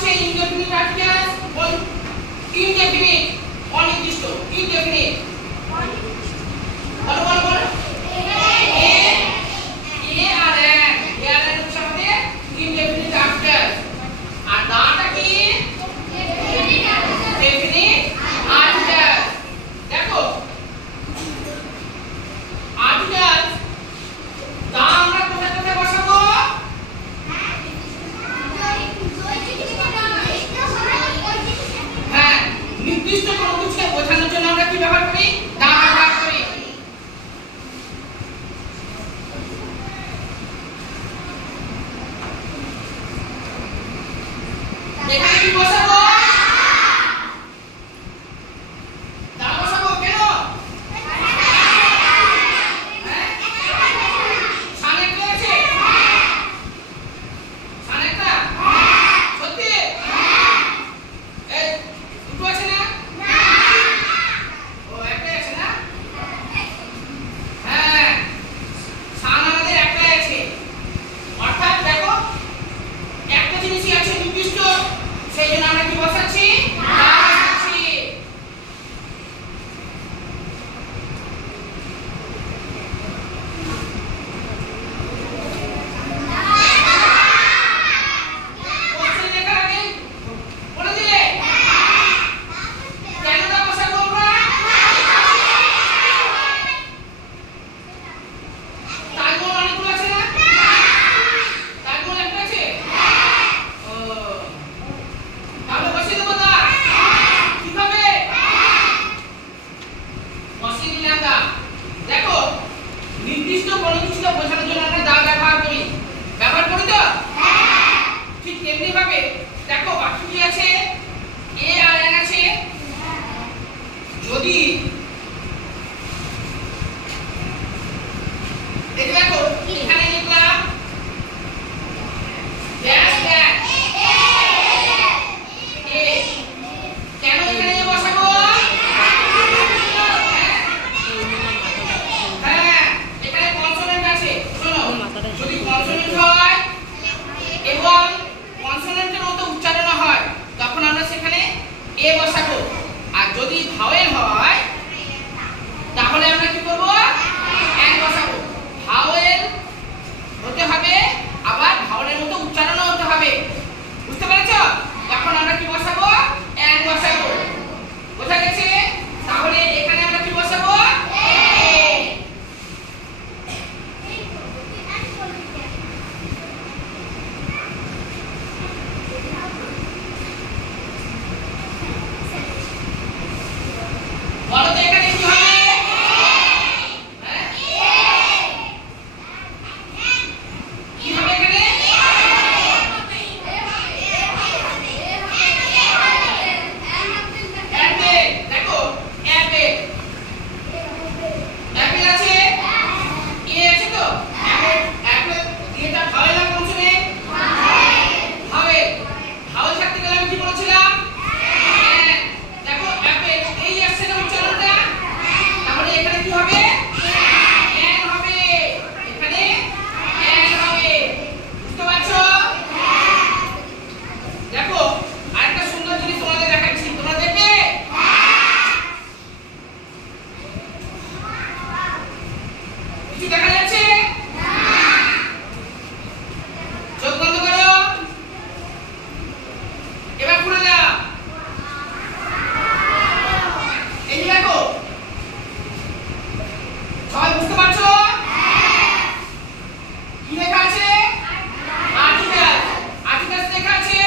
হচ্ছে indefinite articles, indefinite অনির্দিষ্ট, indefinite বলো বলো বলো এ আর এন, এ আর এন হচ্ছে আমাদের ইনডেফিনিট আর্টিকেলস। আর দাটা কি ডেফিনিট আর্টিকেলস। দেখো আর্টিকেলস দা আমরা কোথায় কোথায় বসাবো? হ্যাঁ, নির্দিষ্ট কোনো কিছুকে বোঝানোর জন্য আমরা কি ব্যবহার করি? দা ব্যবহার করি। এখানে কি বসাবো? দা বসাবো কেন? সানেকটা আছে? সানেকটা? সত্যি? এই দুটো আছে না? ও একটাই আছে না? হ্যাঁ, সান আমাদের একটাই আছে। অর্থাৎ দেখো একটা জিনিসই আছে নির্দিষ্ট, সেই জন্য আমরা কি বসাচ্ছি? দা বসাচ্ছি। কোশ্চেন লেখার আগে বলে দিলে কেন দা বসাবো আমরা? তাজমহল অনেকগুলো আছে না? তাজমহল একটা আছে? ও তাহলে বসিয়ে দেবো দা। কিভাবে বসিয়ে দিলাম দা? দেখো নির্দিষ্ট কোনো কিছুকে বোঝানোর জন্য আমরা দা ব্যবহার করি, ব্যবহার করি তো? ঠিক তেমনি ভাবে দেখো বাকি কি আছে? এ আর এন আছে। যদি দেখো এখানে লিখলাম ড্যাশ ড্যাশ এ, কেন এখানে এ বসাবো? হ্যাঁ, এখানে কনসোনেন্ট আছে। শোনো, যদি কনসোনেন্ট হয় এবং কনসোনেন্টের মতো উচ্চারণ হয় তখন আমরা সেখানে এ বসাবো। আর যদি ভাওয়েল হয় তাহলে আমরা কি করব? এন বসাবো। ভাওয়েল হতে হবে, আবার ভাওয়েলের মতো উচ্চারণও হতে হবে। বুঝতে পেরেছো? তখন আমরা কি বসাবো? এন বসাবো। বোঝা গেছে? তাহলে এখানে আমরা কি বসাবো? এ। বলো তো এখানে কি হবে? হ্যাঁ? কি হবে এখানে? অ্যাপেল। দেখো অ্যাপেল, অ্যাপেল আছে, এ আছে তো? অ্যাপেল, অ্যাপেল এটা ভাওয়েল না কনসোনেন্ট? ভাওয়েল। ভাওয়েল থাকতে গেলে আমি কি বলেছিলাম? এন। দেখো অ্যাপেল এই আসছে না উচ্চারণটা, তাহলে এখানে কি হবে? এন হবে। এখানে এন হবে। বুঝতে পারছো? দেখো আরেকটা সুন্দর জিনিস তোমাদের দেখাচ্ছি, তোমরা দেখবে? কিছু দেখা যাচ্ছে? চোখ বন্ধ করো, এবার খুলে দাও। এই যে দেখো, সবাই বুঝতে পারছো? কি লেখা আছে? আর্টিকেলস। আর্টিকেলস লেখা আছে।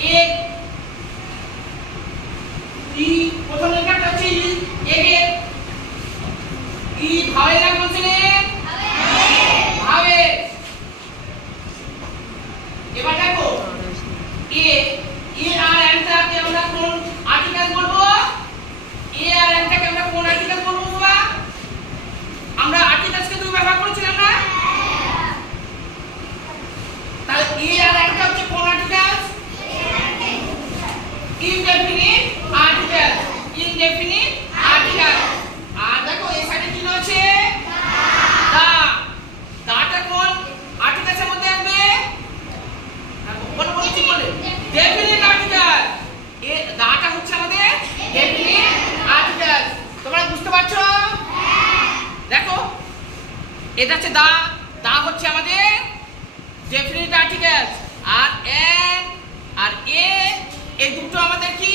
এ ই প্রথম লেখাটা হচ্ছে ই এগে ই ভাওয়েল না কনসোনেন্ট ভাওয়েল এবার দেখো এ আর এনটাকে আমরা কোন আর্টিকেল বলবো এ আর এনটাকে আমরা কোন আর্টিকেল বলবো বাবা আমরা আর্টিকেলসকে দুই ব্যবহার করেছিলাম না তাহলে এ আর এনটা হচ্ছে কোন articles indefinite article indefinite article আর দেখো এই সাইডে কি রয়েছে দা দাটা কোন আর্টিকেলসের মধ্যে আসবে কোন বলছি বলে ডেফিনিট আর্টিকেল এ দাটা হচ্ছে আমাদের ডেফিনিট আর্টিকেল তোমরা বুঝতে পারছো দেখো এটা হচ্ছে দা দা হচ্ছে আমাদের ডেফিনিট আর্টিকেল আর এন আর এ এই দুটো আমাদের কি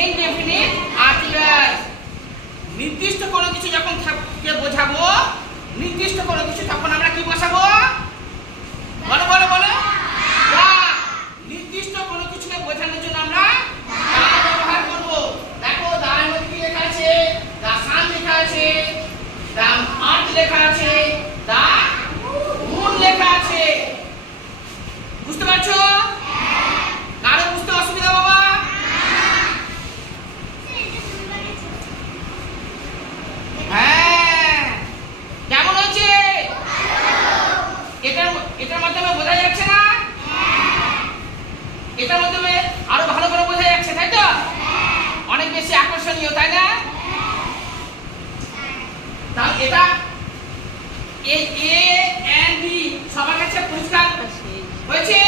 ইনডেফিনিট আর্টিকেল নির্দিষ্ট কোনো কিছু যখন কে বোঝাবো নির্দিষ্ট কোনো কিছু তখন আমরা কি বসাবো বলো বলো বলো দা নির্দিষ্ট কোনো কিছুকে বোঝানোর জন্য আমরা দা ব্যবহার করব দেখো দার মধ্যে কি লেখা আছে দা সান লেখা আছে দা আর্ট লেখা আছে দা মুন লেখা আছে বুঝতে পারছো কারো বুঝতে অসুবিধা বাবা হ্যাঁ কেমন হয়েছে এটার মাধ্যমে বোঝা যাচ্ছে না এটার মাধ্যমে আরো ভালো করে বোঝা যাচ্ছে তাই তো অনেক বেশি আকর্ষণীয় তাই না তাহলে এটা এই এ এন্ড বি সবার কাছে পরিষ্কার হয়েছে